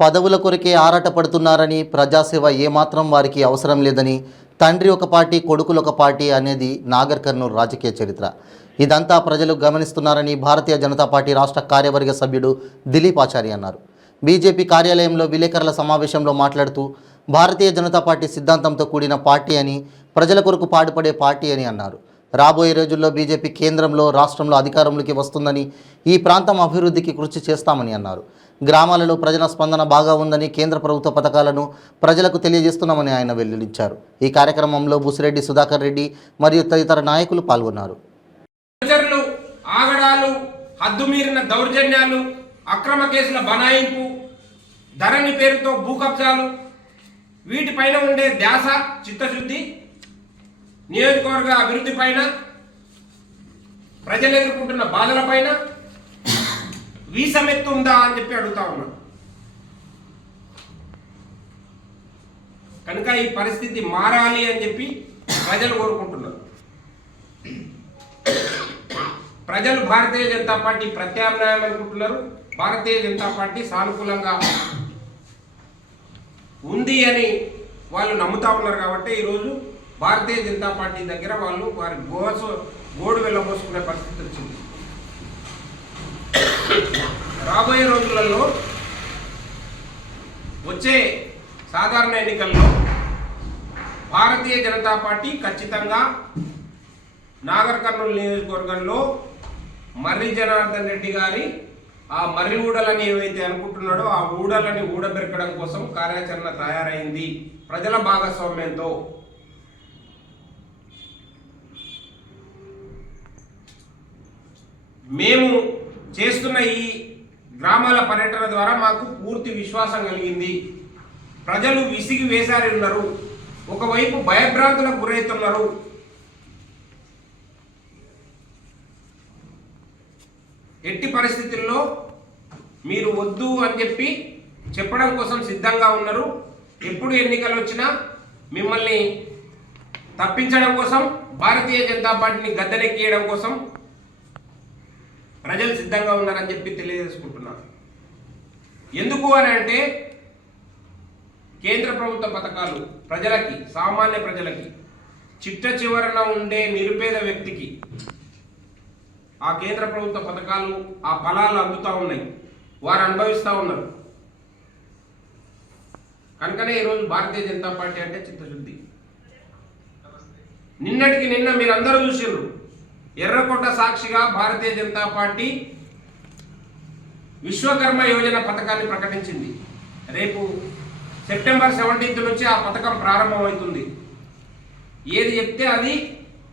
పదవుల కొరకే ఆరాటపడుతున్నారని, ప్రజాసేవ ఏమాత్రం వారికి అవసరం లేదని, తండ్రి ఒక పార్టీ కొడుకులు ఒక పార్టీ అనేది నాగర్ కర్నూలు రాజకీయ చరిత్ర. ఇదంతా ప్రజలు గమనిస్తున్నారని భారతీయ జనతా పార్టీ రాష్ట్ర కార్యవర్గ సభ్యుడు దిలీప్ ఆచారి అన్నారు. బీజేపీ కార్యాలయంలో విలేకరుల సమావేశంలో మాట్లాడుతూ భారతీయ జనతా పార్టీ సిద్ధాంతంతో కూడిన పార్టీ అని, ప్రజల కొరకు పాటుపడే పార్టీ అని అన్నారు. రాబోయే రోజుల్లో బీజేపీ కేంద్రంలో రాష్ట్రంలో అధికారంలోకి వస్తుందని, ఈ ప్రాంతం అభివృద్ధికి కృషి చేస్తామని అన్నారు. గ్రామాలలో ప్రజల స్పందన బాగా ఉందని, కేంద్ర ప్రభుత్వ పథకాలను ప్రజలకు తెలియజేస్తున్నామని ఆయన వెల్లడించారు. ఈ కార్యక్రమంలో బుసిరెడ్డి సుధాకర్ రెడ్డి మరియు తదితర నాయకులు పాల్గొన్నారు. ఆగడాలు, హద్దుమీరిన దౌర్జన్యాలు, అక్రమ కేసుల బనాయింపు, ధరణి పేరుతో భూకబ్జాలు, వీటిపైన ఉండే ధ్యాస, చిత్తశుద్ధి నియోజకవర్గ అభివృద్ధి పైన, ప్రజలు ఎదుర్కొంటున్న బాధలపైన వీసమెత్తుందా అని చెప్పి అడుగుతా ఉన్నాం. కనుక ఈ పరిస్థితి మారాలి అని చెప్పి ప్రజలు కోరుకుంటున్నారు. ప్రజలు భారతీయ జనతా పార్టీ ప్రత్యామ్నాయం అనుకుంటున్నారు. భారతీయ జనతా పార్టీ సానుకూలంగా ఉంది అని వాళ్ళు నమ్ముతా ఉన్నారు. కాబట్టి ఈరోజు భారతీయ జనతా పార్టీ దగ్గర వాళ్ళు వారి గోడు వెళ్ళబోసుకునే పరిస్థితి వచ్చింది. రాబోయే రోజులలో వచ్చే సాధారణ ఎన్నికల్లో భారతీయ జనతా పార్టీ ఖచ్చితంగా నాగర్ కర్నూలు నియోజకవర్గంలో మర్రి జనార్దన్ రెడ్డి గారి ఆ మర్రి ఊడలని ఏవైతే అనుకుంటున్నాడో ఆ ఊడలని ఊడబెరకడం కోసం కార్యాచరణ తయారైంది ప్రజల భాగస్వామ్యంతో. మేము చేస్తున్న ఈ గ్రామాల పర్యటన ద్వారా మాకు పూర్తి విశ్వాసం కలిగింది. ప్రజలు విసిగి వేసారి ఉన్నారు, ఒకవైపు భయభ్రాంతులకు గురవుతున్నారు. ఎట్టి పరిస్థితుల్లో మీరు వద్దు అని చెప్పి చెప్పడం కోసం సిద్ధంగా ఉన్నారు. ఎప్పుడు ఎన్నికలు వచ్చినా మిమ్మల్ని తప్పించడం కోసం, భారతీయ జనతా పార్టీని గద్దెనెక్కియడం కోసం ప్రజలు సిద్ధంగా ఉన్నారని చెప్పి తెలియజేసుకుంటున్నారు. ఎందుకు అని అంటే కేంద్ర ప్రభుత్వ పథకాలు ప్రజలకి, సామాన్య ప్రజలకి, చిట్ట చివరన ఉండే నిరుపేద వ్యక్తికి ఆ కేంద్ర ప్రభుత్వ పథకాలు, ఆ ఫలాలు అందుతూ ఉన్నాయి, వారు అనుభవిస్తూ ఉన్నారు. కనుకనే ఈరోజు భారతీయ జనతా పార్టీ అంటే చిత్తశుద్ధి. నిన్నటికి నిన్న మీరందరూ చూసిండ్రు, ఎర్రకోట సాక్షిగా భారతీయ జనతా పార్టీ విశ్వకర్మ యోజన పథకాన్ని ప్రకటించింది. రేపు సెప్టెంబర్ 17 నుంచి ఆ పథకం ప్రారంభమవుతుంది. ఏది చెప్తే అది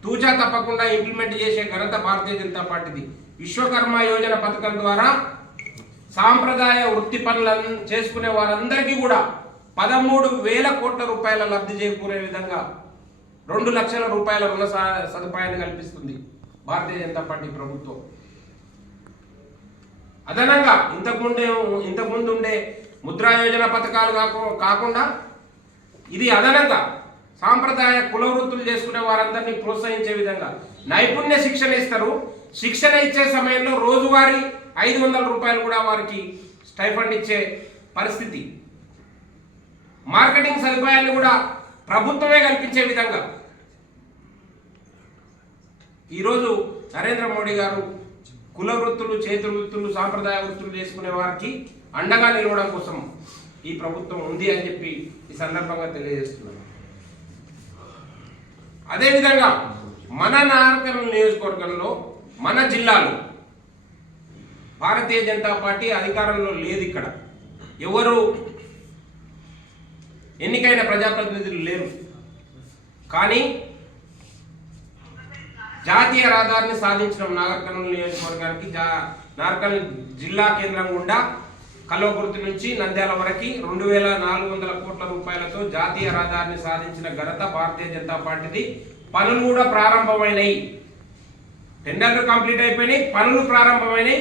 తూచా తప్పకుండా ఇంప్లిమెంట్ చేసే ఘనత భారతీయ జనతా పార్టీది. విశ్వకర్మ యోజన పథకం ద్వారా సాంప్రదాయ వృత్తి పనులను చేసుకునే వారందరికీ కూడా 13,000 కోట్ల రూపాయల లబ్ధి చేకూరే విధంగా 2 లక్షల రూపాయల రుణ సదుపాయాన్ని కల్పిస్తుంది భారతీయ జనతా పార్టీ ప్రభుత్వం. అదనంగా ఇంతకుముందు ఉండే ముద్రా యోజన పథకాలు కాకుండా ఇది అదనంగా సాంప్రదాయ కుల వృత్తులు చేసుకునే వారందరినీ ప్రోత్సహించే విధంగా నైపుణ్య శిక్షణ ఇస్తారు. శిక్షణ ఇచ్చే సమయంలో రోజువారీ 500 రూపాయలు కూడా వారికి స్టైఫండ్ ఇచ్చే పరిస్థితి. మార్కెటింగ్ సదుపాయాన్ని కూడా ప్రభుత్వమే కల్పించే విధంగా ఈరోజు నరేంద్ర మోడీ గారు కుల వృత్తులు, చేతి వృత్తులు, సాంప్రదాయ వృత్తులు చేసుకునే వారికి అండగా నిలవడం కోసం ఈ ప్రభుత్వం ఉంది అని చెప్పి ఈ సందర్భంగా తెలియజేస్తున్నాను. అదేవిధంగా మన నాగర్ కర్నూలు నియోజకవర్గంలో, మన జిల్లాలో భారతీయ జనతా పార్టీ అధికారంలో లేదు. ఇక్కడ ఎవరు ఎన్నికైన ప్రజాప్రతినిధులు లేరు. కానీ జాతీయ రహదారిని సాధించిన నాగర్ కర్నూలు నియోజకవర్గానికి నాగర్ కర్నూలు జిల్లా కేంద్రం గుండా కల్వకుర్తి నుంచి నంద్యాల వరకు 2,400 కోట్ల రూపాయలతో జాతీయ రహదారిని సాధించిన ఘనత భారతీయ జనతా పార్టీది. పనులు కూడా ప్రారంభమైనాయి, టెండర్లు కంప్లీట్ అయిపోయినాయి, పనులు ప్రారంభమైనాయి.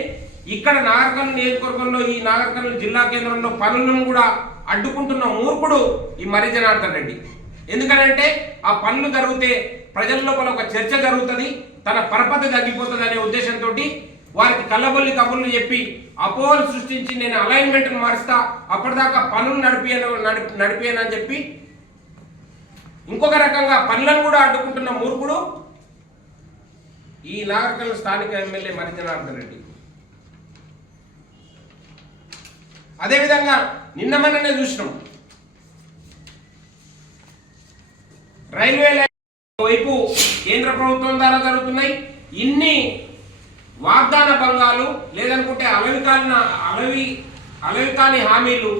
ఇక్కడ నాగర్ కర్నూలు నియోజకవర్గంలో, ఈ నాగర్ కర్నూలు జిల్లా కేంద్రంలో పనులను కూడా అడ్డుకుంటున్న మూర్ఖుడు ఈ మర్రి జనార్దన్ రెడ్డి. ఎందుకంటే ఆ పనులు జరిగితే ప్రజల లోపల ఒక చర్చ జరుగుతుంది, తన పరపతి తగ్గిపోతుంది అనే ఉద్దేశంతో వారికి కళ్ళబొల్లి కబుర్లు చెప్పి అపోహలు సృష్టించి నేను అలైన్మెంట్ను మారుస్తా, అప్పటిదాకా పనులు నడిపానని చెప్పి ఇంకొక రకంగా పనులను కూడా అడ్డుకుంటున్న మూర్ఖుడు ఈ నాగర్కర్నూలు స్థానిక ఎమ్మెల్యే మరి జనార్దన్ రెడ్డి. అదేవిధంగా నిన్న మొన్ననే చూసినాం, రైల్వే లైన్ వైపు కేంద్ర ప్రభుత్వం ద్వారా జరుగుతున్నాయి. ఇన్ని వాగ్దాన భంగాలు లేదనుకుంటే అలవి కాని హామీలు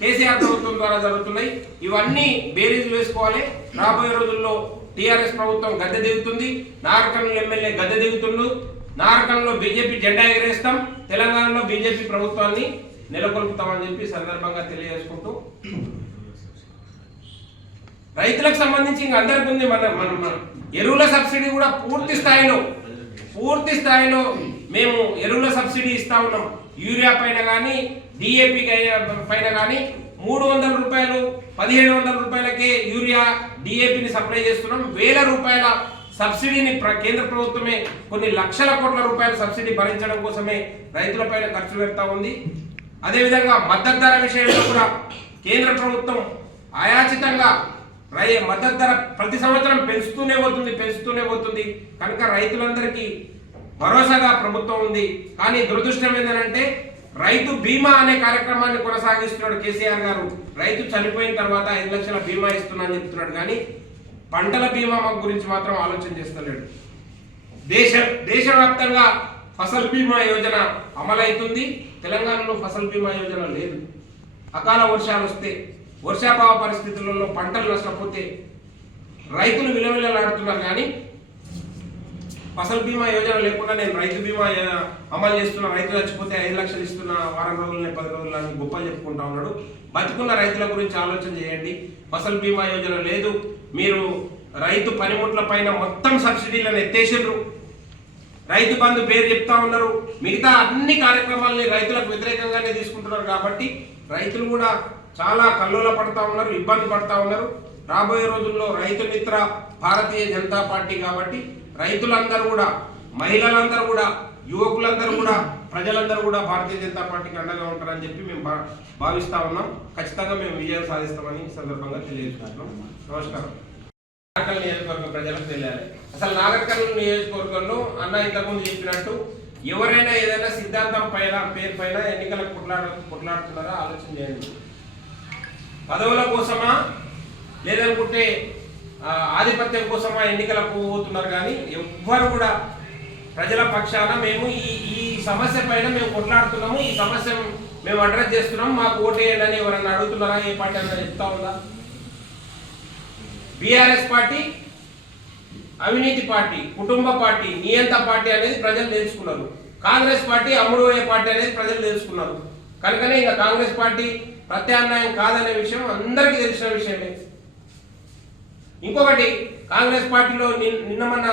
కేసీఆర్ ప్రభుత్వం ద్వారా జరుగుతున్నాయి. ఇవన్నీ బేరీజు వేసుకోవాలి. రాబోయే రోజుల్లో టీఆర్ఎస్ ప్రభుత్వం గద్దె దిగుతుంది, నాగర్కర్నూలు ఎమ్మెల్యే గద్దె దిగుతుండు. నాగర్కర్నూలులో బీజేపీ జెండా ఎగరేస్తాం, తెలంగాణలో బీజేపీ ప్రభుత్వాన్ని నెలకొల్పుతామని చెప్పి సందర్భంగా తెలియజేసుకుంటూ, రైతులకు సంబంధించి ఇంకా అందరికి ఉంది మన ఎరువుల సబ్సిడీ కూడా పూర్తి స్థాయిలో మేము ఎరువుల సబ్సిడీ ఇస్తా ఉన్నాం. యూరియా పైన కానీ డిఏపి పైన కానీ 300 రూపాయలు 1700 రూపాయలకే యూరియా డిఏపిని సప్లై చేస్తున్నాం. 1000 రూపాయల సబ్సిడీని కేంద్ర ప్రభుత్వమే కొన్ని లక్షల కోట్ల రూపాయల సబ్సిడీ భరించడం కోసమే రైతులపైన ఖర్చు పెడతా ఉంది. అదేవిధంగా మద్దతు ధర విషయంలో కూడా కేంద్ర ప్రభుత్వం అయాచితంగా మద్దతు ధర ప్రతి సంవత్సరం పెంచుతూనే పోతుంది. కనుక రైతులందరికీ భరోసాగా ప్రభుత్వం ఉంది. కానీ దురదృష్టం ఏంటంటే రైతు బీమా అనే కార్యక్రమాన్ని కొనసాగిస్తున్నాడు కేసీఆర్ గారు. రైతు చనిపోయిన తర్వాత 5 లక్షల బీమా ఇస్తున్నా అని చెప్తున్నాడు, కానీ పంటల బీమా గురించి మాత్రం ఆలోచన చేస్తలేడు. దేశవ్యాప్తంగా ఫసల్ బీమా యోజన అమలవుతుంది, తెలంగాణలో ఫసల్ బీమా యోజన లేదు. అకాల వర్షాలు వస్తే, వర్షాభావ పరిస్థితులలో పంటలు నష్టపోతే రైతులు విలవిలలాడుతున్నారు. కానీ ఫసల్ బీమా యోజన లేకుండా నేను రైతు బీమా అమలు చేస్తున్నా, రైతు చచ్చిపోతే 5 లక్షలు ఇస్తున్నా, వారం రోజులనే 10 రోజులు అని గొప్పలు చెప్పుకుంటా ఉన్నాడు. బతుకున్న రైతుల గురించి ఆలోచన చేయండి. ఫసల్ బీమా యోజన లేదు, మీరు రైతు పనిముట్ల పైన మొత్తం సబ్సిడీలను ఎత్తేసారు, రైతు బంధు పేరు చెప్తా ఉన్నారు, మిగతా అన్ని కార్యక్రమాలని రైతులకు వ్యతిరేకంగానే తీసుకుంటున్నారు. కాబట్టి రైతులు కూడా చాలా కల్లోల పడతా ఉన్నారు, ఇబ్బంది పడతా ఉన్నారు. రాబోయే రోజుల్లో రైతు మిత్ర భారతీయ జనతా పార్టీ కాబట్టి రైతులందరూ కూడా, మహిళలందరూ కూడా, యువకులందరూ కూడా, ప్రజలందరూ కూడా భారతీయ జనతా పార్టీకి అండగా ఉంటారని చెప్పి మేము భావిస్తా ఉన్నాం. ఖచ్చితంగా మేము విజయం సాధిస్తామని ఈ సందర్భంగా తెలియజేస్తున్నాం. నమస్కారం. నాగర్కర్నూలు నియోజకవర్గ ప్రజలకు తెలియాలి, అసలు నాగర్కర్నూలు నియోజకవర్గంలో అన్న ఇంతకుముందు చెప్పినట్టు ఎవరైనా ఏదైనా సిద్ధాంతం పైన పేరు పైన ఎన్నికలకు కొట్లాడుతున్నారా ఆలోచన చేయండి. పదవుల కోసమా లేదనుకుంటే ఆధిపత్యం కోసమా ఎన్నికలకు పోతున్నారు, కానీ ఎవ్వరు కూడా ప్రజల పక్షాన మేము ఈ సమస్య పైన మేము కొట్లాడుతున్నాము, ఈ సమస్య మేము అడ్రస్ చేస్తున్నాము, మాకు ఓటేయండి అని ఎవరన్నా అడుగుతున్నారా? ఏ పార్టీ అన్నా చెప్తా ఉందా? బీఆర్ఎస్ పార్టీ అవినీతి పార్టీ, కుటుంబ పార్టీ, నియంత పార్టీ అనేది ప్రజలు తెలుసుకున్నారు. కాంగ్రెస్ పార్టీ అమ్ముడు అయ్యే పార్టీ అనేది ప్రజలు తెలుసుకున్నారు. కనుకనే ఇంకా కాంగ్రెస్ పార్టీ ప్రత్యామ్నాయం కాదనే విషయం అందరికీ తెలిసిన విషయమే. ఇంకొకటి, కాంగ్రెస్ పార్టీలో నిన్న మొన్న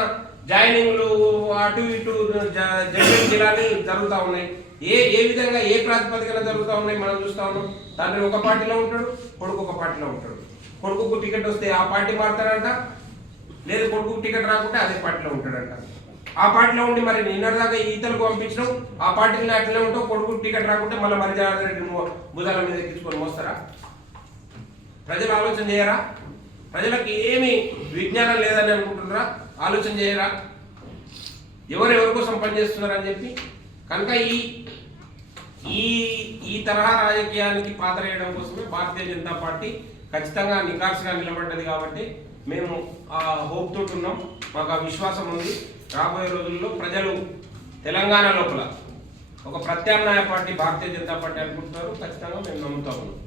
జాయినింగ్లు అటు ఇటు జిల్లాలు జరుగుతూ ఉన్నాయి. ఏ విధంగా ఏ ప్రాతిపదికన జరుగుతూ ఉన్నాయి మనం చూస్తా ఉన్నాం. తండ్రి ఒక పార్టీలో ఉంటాడు, కొడుకు ఒక పార్టీలో ఉంటాడు. కొడుకుకు టికెట్ వస్తే ఆ పార్టీ మారుతాడంట, లేదు కొడుకుకు టికెట్ రాకుంటే అదే పార్టీలో ఉంటాడంట. ఆ పార్టీలో ఉండి మరి నిన్నటిదాకా ఈతలకు పంపించడం, ఆ పార్టీలో అట్లనే ఉంటావు, కొడుకు టికెట్ రాకుంటే మళ్ళీ మరి భుజాల మీద ఎక్కించుకొని మోస్తారా? ప్రజలు ఆలోచన చేయరా? ప్రజలకు ఏమి విజ్ఞానం లేదని అనుకుంటున్నారా? ఆలోచన చేయరా? ఎవరెవరి కోసం పనిచేస్తున్నారని చెప్పి. కనుక ఈ తరహా రాజకీయానికి పాతరేయడం కోసమే భారతీయ జనతా పార్టీ ఖచ్చితంగా నికార్సుగా నిలబడ్డది. కాబట్టి మేము ఆ హోప్ తోటి ఉన్నాం, మాకు ఆ విశ్వాసం ఉంది. రాబోయే రోజుల్లో ప్రజలు తెలంగాణ లోపల ఒక ప్రత్యామ్నాయ పార్టీ భారతీయ జనతా పార్టీ అనుకుంటున్నారు. ఖచ్చితంగా మేము నమ్ముతా ఉన్నాం.